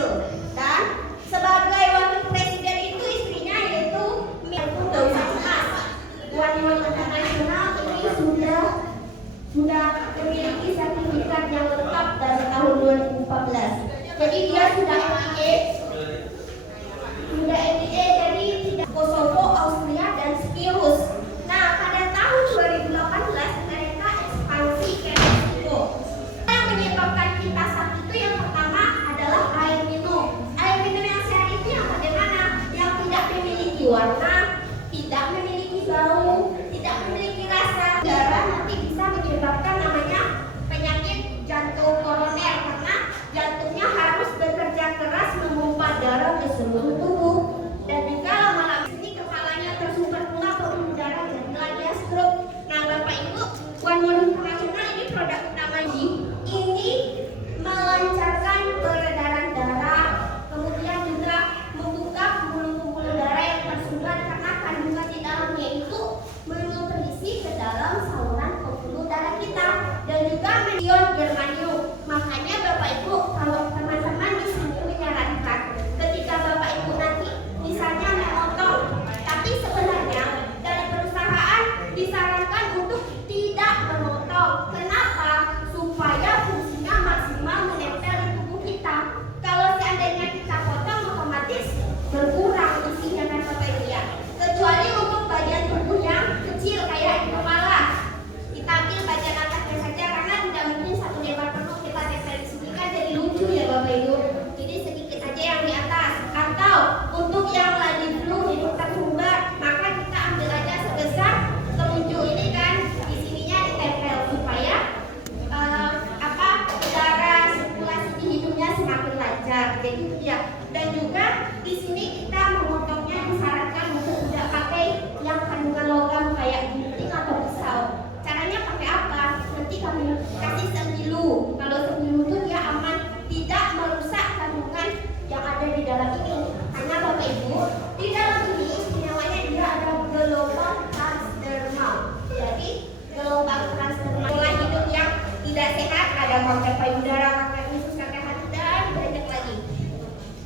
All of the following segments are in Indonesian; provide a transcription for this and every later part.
Wakil. Dan sebagai wakil presiden itu istrinya yaitu Mirko Dausahmas. Wanita internasional ini sudah memiliki sertifikat yang lengkap dari tahun 2014. Jadi dia sudah MBA, jadi tidak Kosovo, Austria dan Cyprus. Nah, pada tahun 2018 mereka ekspansi ke Meksiko. Yang menyebabkan kita sakit itu yang pertama adalah air minum. Air minum yang sehat itu yang bagaimana? Yang tidak memiliki warna, tidak memiliki bau, tidak memiliki rasa. Darah nanti bisa menyebabkan namanya penyakit jantung koroner karena jantungnya harus bekerja keras memompa darah ke seluruh tubuh. Dan juga lama-lama ini kepalanya tersumbat pula pembuluh darah jadilah dia stroke. Nah, Bapak Ibu, One More International ini produk utama ini melancarkan peredaran darah, kemudian juga membuka pembuluh-pembuluh darah yang tersumbat karena kandungan di dalamnya itu menutrisi ke dalam saluran pembuluh darah kita dan juga ion germanium. Makanya Bapak Ibu, kalau teman-teman di sini menyarankan ketika Bapak Ibu nanti misalnya memotong, tapi sebenarnya dari perusahaan disarankan untuk tidak memotong. Kenapa? Supaya fungsinya maksimal menempel di tubuh kita. Kalau seandainya kita potong otomatis berkurang isinya kan Bapak Ibu ya. Kecuali untuk bagian tubuh yang kecil kayak kepala. Kita ambil bagian atasnya saja karena tidak mungkin satu lebar penuh kita tempel di sini kan jadi lucu ya Bapak Ibu. Jadi sedikit aja yang di atas. Atau untuk yang lagi flu hidung tersumbat, maka kita ambil aja sebesar telunjuk ini kan di sininya ditempel supaya udara sirkulasi di hidungnya semakin lancar. Jadi itu ya. Dan juga di sini kita memotongnya disarankan untuk tidak pakai yang kandungan logam kayak gunting atau pisau. Caranya pakai apa? Nanti kami kasih sembilu. Kalau sembilu itu dia aman, tidak merusak kandungan yang ada di dalam ini. Hanya Bapak Ibu, di dalam ini istimewanya dia ada gelombang transdermal. Jadi gelombang transdermal pola hidup yang tidak sehat, ada kanker payudara, kanker usus, kanker hati dan banyak lagi.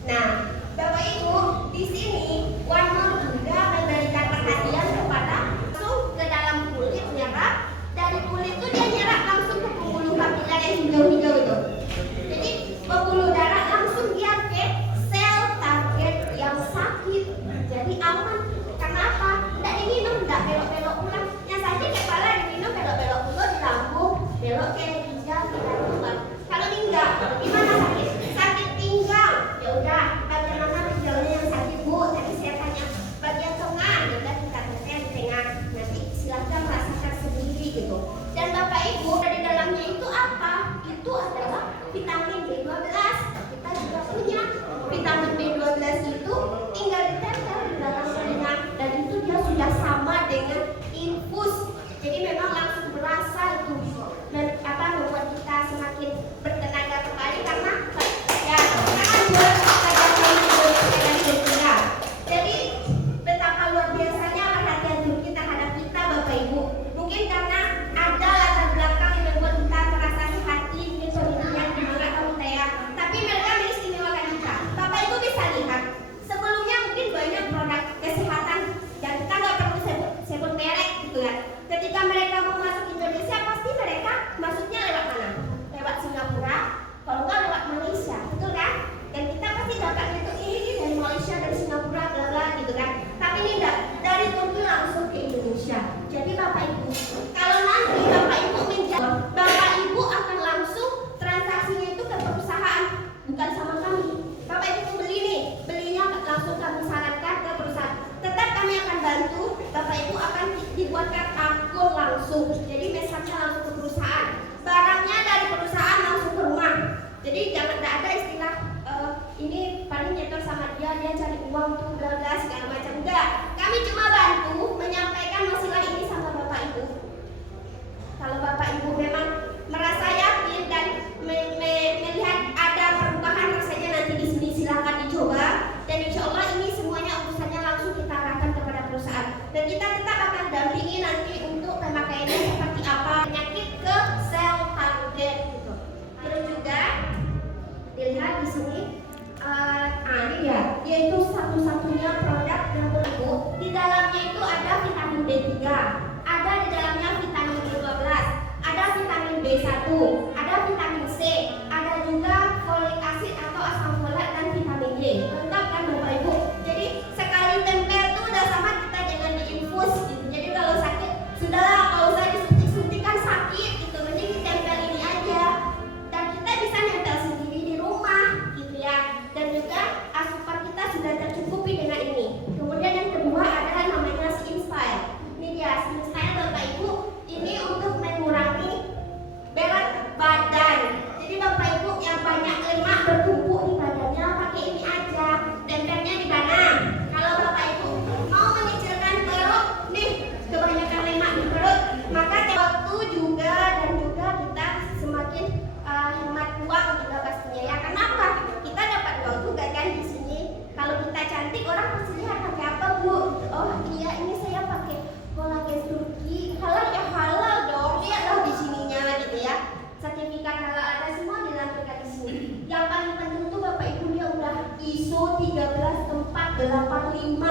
Nah, Bapak Ibu, di sini One More juga memberikan perhatian kepada langsung ke dalam kulit nyerap. Dari kulit itu dia nyerap langsung ke pembuluh kapiler yang hijau-hijau itu. Jadi pembuluh darah langsung dia ke sel target yang sakit. Jadi aman. Kenapa? Tidak diminum, tidak belok-belok pulang. Yang sakit kepala diminum belok-belok pulang di lambung, belok ke ginjal, kita tumor. Kalau ini enggak, gimana sakit? Sakit pinggang. Ya udah, bagaimana pinggangnya yang sakit Bu? Tadi saya tanya bagian tengah, ya udah kita tes di tengah. Nanti silakan rasakan sendiri gitu. Dan Bapak Ibu, dari dalamnya itu apa? Itu adalah vitamin B12. Kita juga punya vitamin B12 itu tinggal ditempel di dalam telinga dan itu dia sudah sama dengan infus. Jadi memang langsung berasa itu dan membuat kita semakin bertenaga kembali karena ya karena buat kita. Jadi betapa luar biasanya perhatian tubuh kita terhadap kita Bapak Ibu. Mungkin karena ada latar belakang yang membuat kita merasa hati mungkin pemikiran semangat kamu saya. Tapi mereka mengistimewakan kita. Bapak Ibu bisa lihat sebelumnya mungkin banyak produk kesehatan yang kita nggak perlu sebut merek gitu ya. Ketika mereka mau masuk Indonesia pasti mereka masuknya lewat mana? Lewat Singapura, kalau nggak lewat Malaysia, betul kan? Dan kita pasti dapatnya itu ini dari Malaysia, dari Singapura, bla bla gitu kan. Tapi ini enggak, dari Turki langsung ke Indonesia. Jadi Bapak Ibu, kalau nanti Bapak Ibu menjawab, Bapak Ibu akan langsung transaksinya itu ke perusahaan, bukan sama kami. Bapak Ibu beli nih, belinya langsung kami sarankan ke perusahaan. Tetap kami akan bantu, Bapak Ibu akan dibuatkan akun langsung. Jadi mesaknya langsung ke perusahaan. Barangnya dari perusahaan langsung ke rumah. Jadi jangan ada istilah ini paling nyetor sama dia cari uang tuh bla bla segala macam. Enggak. Kami cuma bantu menyampaikan masalah ini sama Bapak Ibu. Kalau Bapak Ibu memang merasa yakin dan melihat ada perubahan rasanya nanti di sini silakan dicoba dan insya Allah ini semuanya urusannya langsung kita arahkan kepada perusahaan dan kita tetap akan dampingi nanti untuk pemakaiannya seperti apa penyakit ke sel target gitu. Terus juga dilihat di sini B1, ada vitamin C, ada juga folik acid atau asam folat dan vitamin D. Lengkap kan Bapak Ibu? Jadi sekali tempel tuh udah sama, kita jangan diinfus gitu. Jadi kalau sakit sudahlah, kalau usah disuntik-suntik kan sakit gitu. Mending ditempel ini aja. Dan kita bisa nempel sendiri di rumah gitu ya. Dan juga asupan kita sudah tercukupi dengan ini. Kemudian yang kedua adalah namanya Skin Style. Ini dia Skin Style Bapak Ibu. Ini untuk mengurangi berat badan. Jadi Bapak Ibu yang banyak lemak bertumpuk di badannya, pakai ini aja. Tempelnya di mana? Kalau Bapak Ibu mau mengecilkan perut, nih kebanyakan lemak di perut, maka waktu juga dan juga kita semakin hemat uang juga pastinya ya. Kenapa? Kita dapat uang juga kan di sini. Kalau kita cantik, orang pasti lihat pakai apa Bu? Oh iya, ini saya pakai kolagen Turki. Halal ya halal dong. Lihatlah di sininya gitu ya. Sertifikat halal ada semua dilampirkan di sini. Yang paling penting tuh Bapak Ibu dia udah ISO 13485.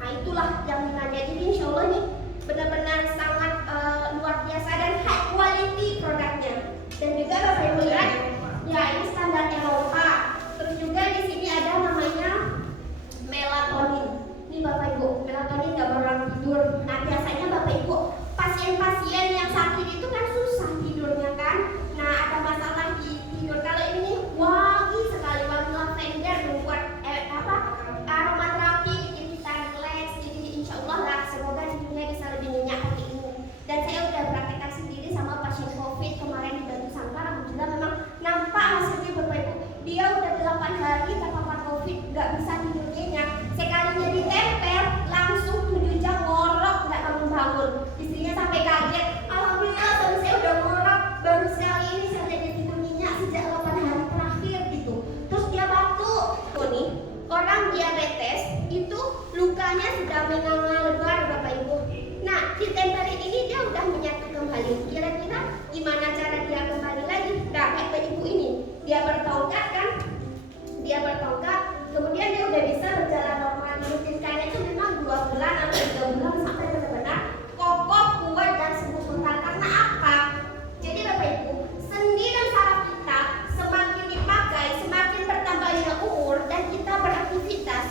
Nah itulah jaminannya. Jadi insya Allah nih benar-benar sangat luar biasa dan high quality produknya. Dan juga Bapak Ibu lihat, ya ini standar Eropa. Terus juga di sini ada namanya melatonin. Ini Bapak Ibu, melatonin nggak orang tidur. Nah biasanya Bapak Ibu pasien-pasien yang sakit itu kan susah tidurnya kan. Nah ada masalah di tidur. Kalau ini wangi sekali, wangi lavender membuat aromaterapi bikin kita relax. Jadi insya Allah lah semoga tidurnya bisa lebih nyenyak pakai ini. Dan saya udah praktekkan sendiri sama pasien COVID kemarin di Batu Sangkar. Alhamdulillah memang nampak hasilnya Bapak Ibu. Dia udah 8 hari terpapar COVID, nggak bisa tidur nyenyak. Sekalinya ditempel langsung 7 jam ngorok nggak bangun-bangun. Istrinya sampai kaget. Alhamdulillah suami saya udah ngorok, baru sekali ini saya jadi tidur nyenyak sejak 8 hari terakhir gitu. Terus dia batuk. Tuh nih, orang diabetes itu lukanya sudah menganga lebar Bapak Ibu. Nah, ditempelin ini dia udah menyatu kembali. Kira-kira gimana cara dia kembali lagi? Nah, kayak Bapak Ibu ini, dia bertongkat kan? Dia bertongkat, kemudian dia udah bisa berjalan normal. Dirutinkannya itu memang 2 bulan atau 3 bulan sampai benar-benar kokoh, kuat dan sembuh total. Karena apa? Jadi Bapak Ibu, sendi dan saraf kita semakin dipakai, semakin bertambahnya umur dan kita beraktivitas,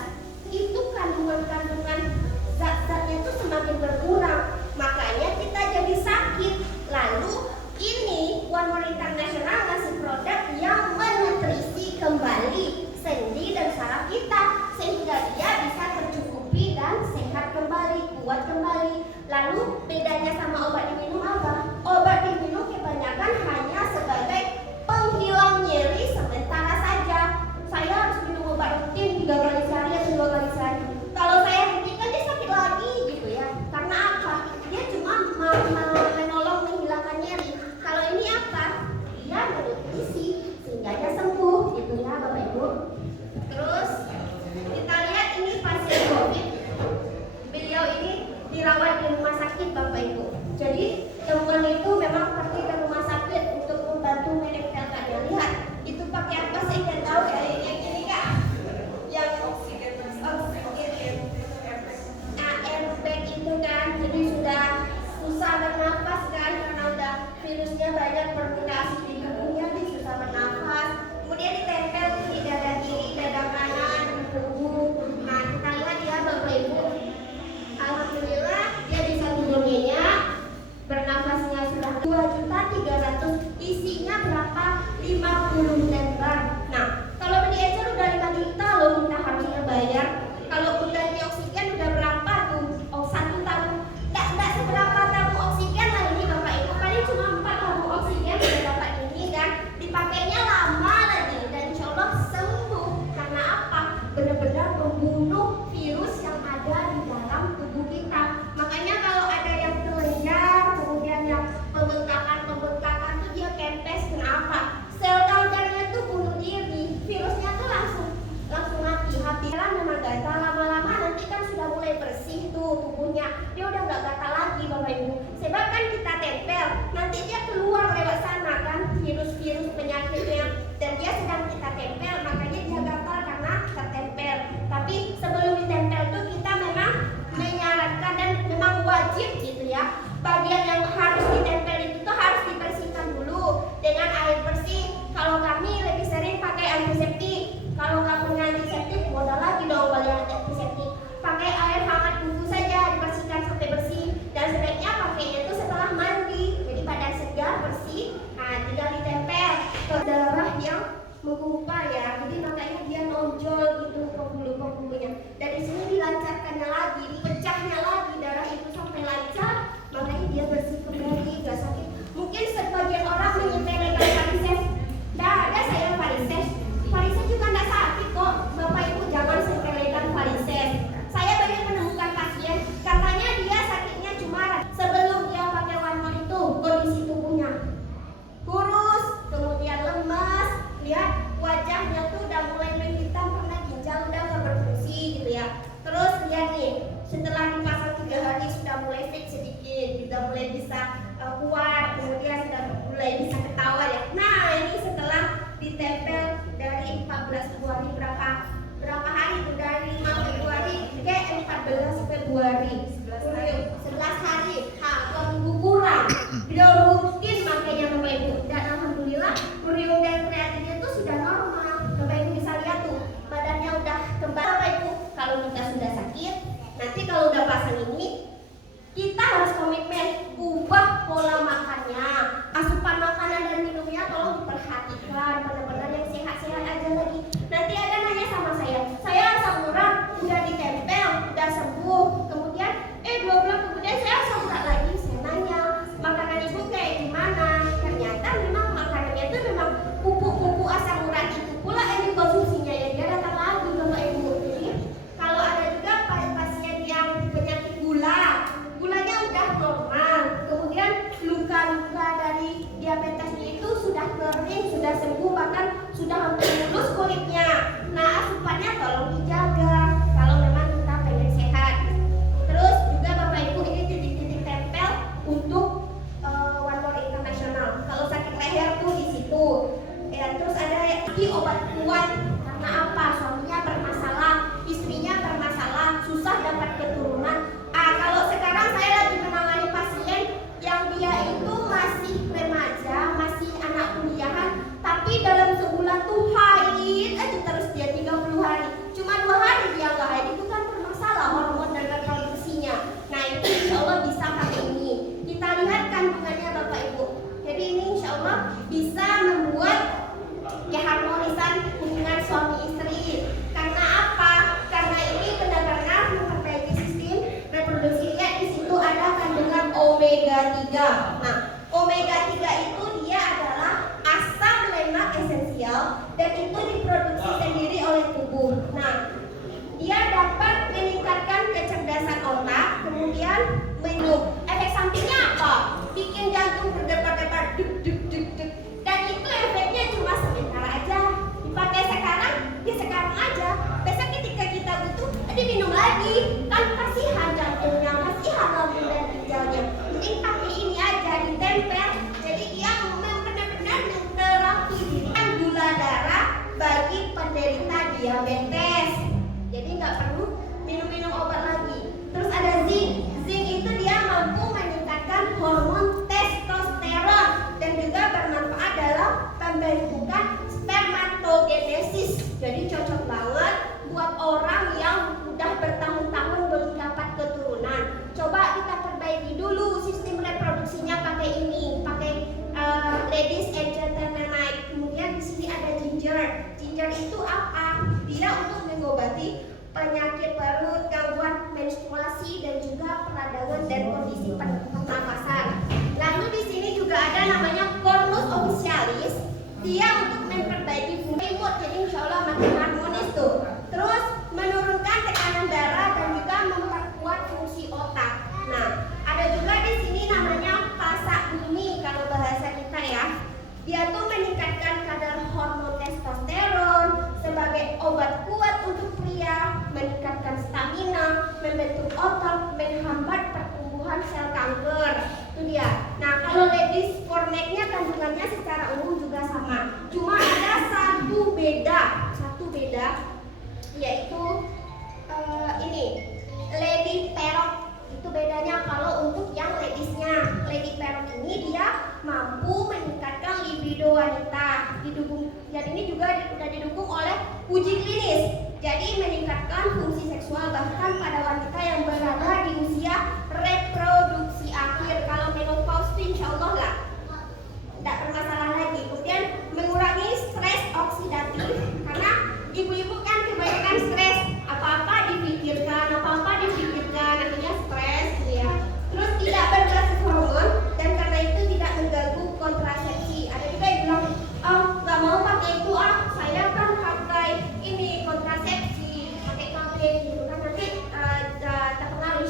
itu kandungan-kandungan zat-zatnya itu semakin berkurang. Makanya kita jadi sakit. Lalu ini One More International ngasih produk yang menutrisi kembali sendi dan wajahnya tuh udah mulai menghitam karena ginjal udah nggak berfungsi gitu ya. Terus lihat nih, setelah dipasang 3 hari sudah mulai fit sedikit, sudah mulai bisa kuat, kemudian sudah mulai bisa ketawa ya. Nah ini setelah ditempel dari 14 Februari berapa hari itu, dari 5 Februari ke 14 Februari 11 hari, dua minggu kurang. Beliau rutin makanya Bapak Ibu, dan alhamdulillah urium dan kreatinnya itu sudah normal. Bapak Ibu bisa lihat tuh badannya udah kembali. Bapak Ibu, kalau kita sudah sakit, nanti kalau udah pasang ini kita harus komitmen ubah pola makannya, asupan makanan dan minumnya tolong diperhatikan, benar-benar yang sehat-sehat aja lagi. Nanti ada nanya sama saya asam urat udah ditempel, udah sembuh, kemudian 2 bulan kemudian saya asam urat lagi. Saya nanya, makanan ibu kayak gimana? Ternyata memang makanannya itu memang pupuk-pupuk asam urat itu pula yang dikonsumsinya, ya dia datang lagi Bapak Ibu. Jadi kalau ada juga pasien yang penyakit gulanya udah normal, kemudian luka-luka dari diabetesnya itu sudah kering, sudah sembuh, bahkan sudah hampir mulus kulitnya. Nah asupannya tolong dijaga kalau memang kita pengen sehat. Terus juga Bapak Ibu, ini titik-titik tempel untuk One More International. Kalau sakit leher tuh di situ. Ya, terus ada obat kuat karena apa? Suaminya bermasalah, istrinya bermasalah, susah dapat keturunan. Kalau sekarang saya lagi menangani pasien yang dia itu masih remaja, masih anak kuliahan, tapi dalam sebulan tuh haid aja terus dia 30 hari. Cuma 2 hari dia nggak haid, itu kan bermasalah hormon dan reproduksinya. Nah itu insya Allah bisa pakai ini. Kita lihat kandungannya Bapak Ibu. Jadi ini insya Allah bisa membuat keharmonisan hubungan suami istri. Karena apa? Karena ini benar-benar memperbaiki sistem reproduksi. Lihat di situ ada kandungan omega 3. Nah, omega 3 itu dia adalah asam lemak esensial dan itu diproduksi sendiri oleh tubuh. Nah, dia dapat meningkatkan kecerdasan otak, kemudian efek sampingnya apa? Bikin jantung berdebar-debar, duk duk duk duk. Dan itu efeknya cuma sebentar aja. Dipakai sekarang, ya sekarang aja. Besok ketika kita butuh, diminum lagi. Kan kasihan jantungnya, kasihan lambung dan ginjalnya. Mending pakai ini aja, ditempel. Jadi dia benar-benar menterapi gula darah bagi penderita diabetes. Jadi nggak perlu minum obat lagi. Terus ada zinc. Zinc itu dia mampu meningkatkan hormon testosteron dan juga bermanfaat dalam pembentukan spermatogenesis. Jadi cocok banget buat orang yang udah bertahun-tahun belum dapat keturunan. Coba kita perbaiki dulu sistem reproduksinya pakai ini, pakai ladies and gentlemen night. Kemudian di sini ada ginger. Ginger itu apa? Dia untuk mengobati penyakit perut, gangguan menstruasi dan juga peradangan dan kondisi pernapasan. Lalu di sini juga ada namanya Cornus officialis. Dia untuk memperbaiki fungsi mood, jadi insya Allah makin harmonis tuh. Terus menurunkan tekanan darah dan juga memperkuat fungsi otak. Nah, ada juga di sini namanya pasak bumi kalau bahasa kita ya. Dia tuh meningkatkan kadar hormon testosteron sebagai obat kuat untuk pria, meningkatkan stamina, membentuk otot, menghambat pertumbuhan sel kanker. Itu dia. Nah, kalau ladies cornetnya kandungannya secara umum juga sama. Cuma ada satu beda, yaitu ini Lady Perot. Itu bedanya kalau untuk yang ladiesnya. Lady Perot ini dia mampu meningkatkan libido wanita. Dan ini juga sudah didukung oleh uji klinis. Jadi meningkatkan fungsi seksual bahkan pada wanita yang berada di usia reproduksi akhir. Kalau menopause insya Allah tidak bermasalah lagi. Kemudian mengurangi stres oksidatif, karena ibu-ibu kan kebanyakan stres, apa-apa dipikirkan, akhirnya stres ya. Terus tidak berbasis hormon dan karena itu tidak mengganggu kontrasepsi. Ada juga yang bilang, oh nggak mau pakai itu, saya kan pakai ini kontrasepsi, pakai KB gitu kan nanti terpengaruh.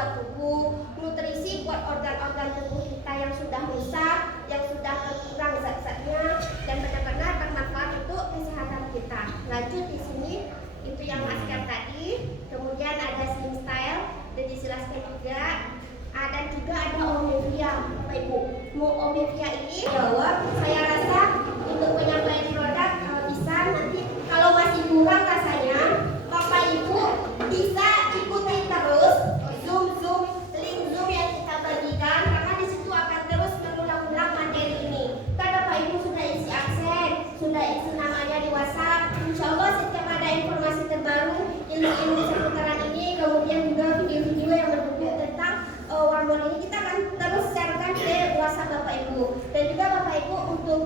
buat tubuh, nutrisi buat organ-organ tubuh kita yang sudah rusak, yang sudah berkurang zat-zatnya, dan benar-benar bermanfaat untuk kesehatan kita. Lanjut di sini itu yang masker tadi, kemudian ada Slim Style dan dijelaskan juga. Dan juga ada Omevia, Bapak Ibu. Omevia ini jawab, saya rasa untuk penyampaian produk bisa nanti kalau masih kurang rasanya, Bapak Ibu bisa ikuti terus link Zoom yang kita bagikan, karena di situ akan terus berulang-ulang materi ini. Kan Bapak Ibu sudah isi absen, sudah isi namanya di WhatsApp. Insya Allah setiap ada informasi terbaru, ilmu-ilmu seputaran ini, kemudian juga video-video yang berhubung tentang hormon ini, kita akan terus sharekan ke WhatsApp Bapak Ibu. Dan juga Bapak Ibu untuk